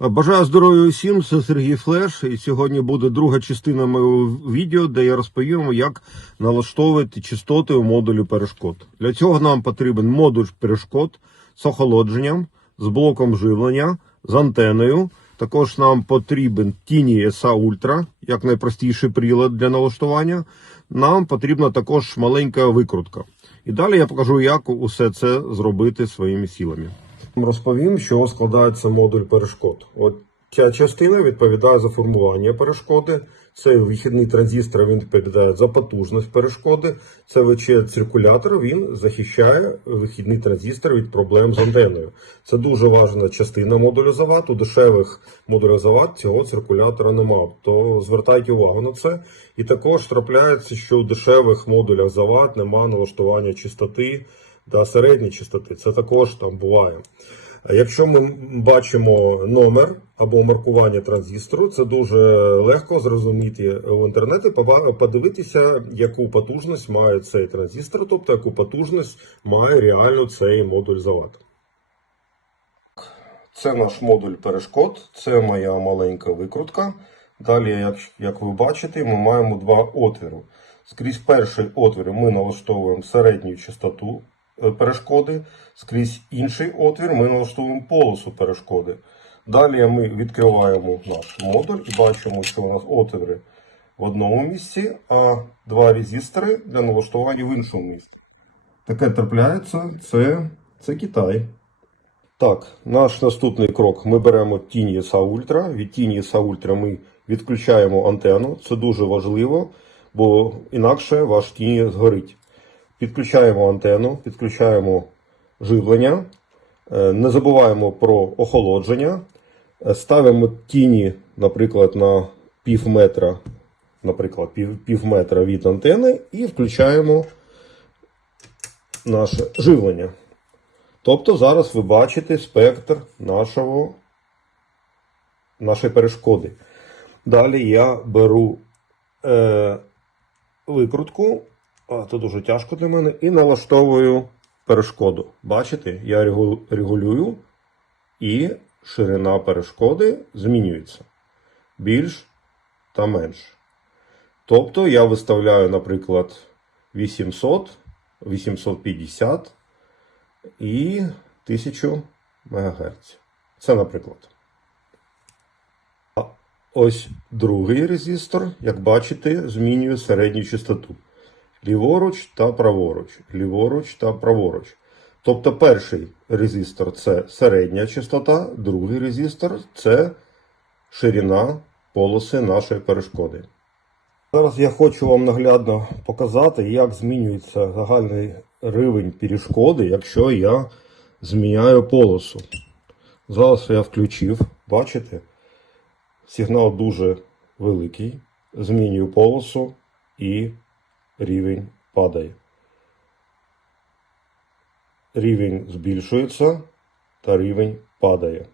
Бажаю здоров'я усім, це Сергій Флеш. І сьогодні буде друга частина моєго відео, де я розповім, як налаштовувати частоти у модулі перешкод. Для цього нам потрібен модуль перешкод з охолодженням, з блоком живлення, з антеною. Також нам потрібен Tiny SA Ultra, як найпростіший прилад для налаштування. Нам потрібна також маленька викрутка. І далі я покажу, як усе це зробити своїми силами. Розповім, що складається модуль перешкод. От ця частина відповідає за формування перешкоди. Це вихідний транзистор, він відповідає за потужність перешкоди. Це ВЧ-циркулятор, він захищає вихідний транзистор від проблем з антеною. Це дуже важлива частина модулю зават. У дешевих модулях зават цього циркулятора немає. То звертайте увагу на це. І також трапляється, що у дешевих модулях зават немає налаштування частоти та середньої частоти. Це також там буває. Якщо ми бачимо номер або маркування транзистору, це дуже легко зрозуміти в інтернеті, подивитися, яку потужність має цей транзистор, тобто яку потужність має реально цей модуль завод. Це наш модуль перешкод, це моя маленька викрутка. Далі, як, як ви бачите, ми маємо два отвіри. Скрізь перший отвір ми налаштовуємо середню частоту перешкоди, скрізь інший отвір ми налаштовуємо полосу перешкоди. Далі ми відкриваємо наш модуль і бачимо, що у нас отвіри в одному місці, а два резистори для налаштування в іншому місці. Таке трапляється, це, це Китай. Так, наш наступний крок. Ми беремо Tiny SA Ultra. Від Tiny SA Ultra ми відключаємо антенну. Це дуже важливо, бо інакше ваш Tiny згорить. Підключаємо антенну, підключаємо живлення. Е, Не забуваємо про охолодження. Е, Ставимо тіні, наприклад, на пів метра, наприклад, пів, пів метра від антени і включаємо наше живлення. Тобто зараз ви бачите спектр нашого, нашої перешкоди. Далі я беру е, викрутку, це дуже тяжко для мене, і налаштовую перешкоду. Бачите, я регу- регулюю і ширина перешкоди змінюється більш та менш. Тобто я виставляю, наприклад, 800, 850 і 1000 МГц. Це, наприклад. Ось другий резистор, як бачите, змінює середню частоту. Ліворуч та праворуч, ліворуч та праворуч. Тобто перший резистор це середня частота, другий резистор це ширина полоси нашої перешкоди. Зараз я хочу вам наглядно показати, як змінюється загальний рівень перешкоди, якщо я зміняю полосу. Зараз я включив, бачите? Сигнал дуже великий. Змінюю полосу і рівень падає. Рівень збільшується та рівень падає.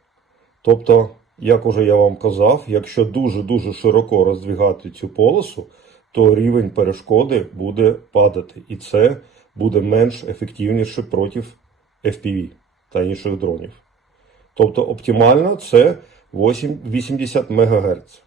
Тобто, як уже я вам казав, якщо дуже-дуже широко роздвигати цю полосу, то рівень перешкоди буде падати. І це буде менш ефективніше проти FPV та інших дронів. Тобто оптимально це 80 МГц.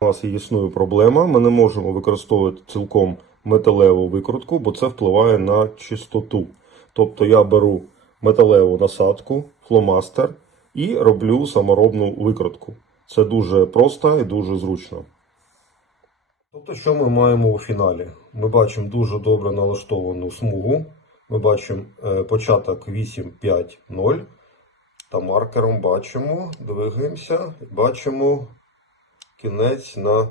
У нас існує проблема. Ми не можемо використовувати цілком металеву викрутку, бо це впливає на чистоту. Тобто я беру металеву насадку, фломастер і роблю саморобну викрутку. Це дуже просто і дуже зручно. Тобто, що ми маємо у фіналі? Ми бачимо дуже добре налаштовану смугу. Ми бачимо е, початок 8.5.0. Та маркером бачимо, двигаємося, бачимо кінець на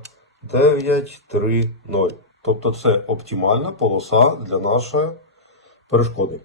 9.3.0. Тобто це оптимальна полоса для нашої перешкоди.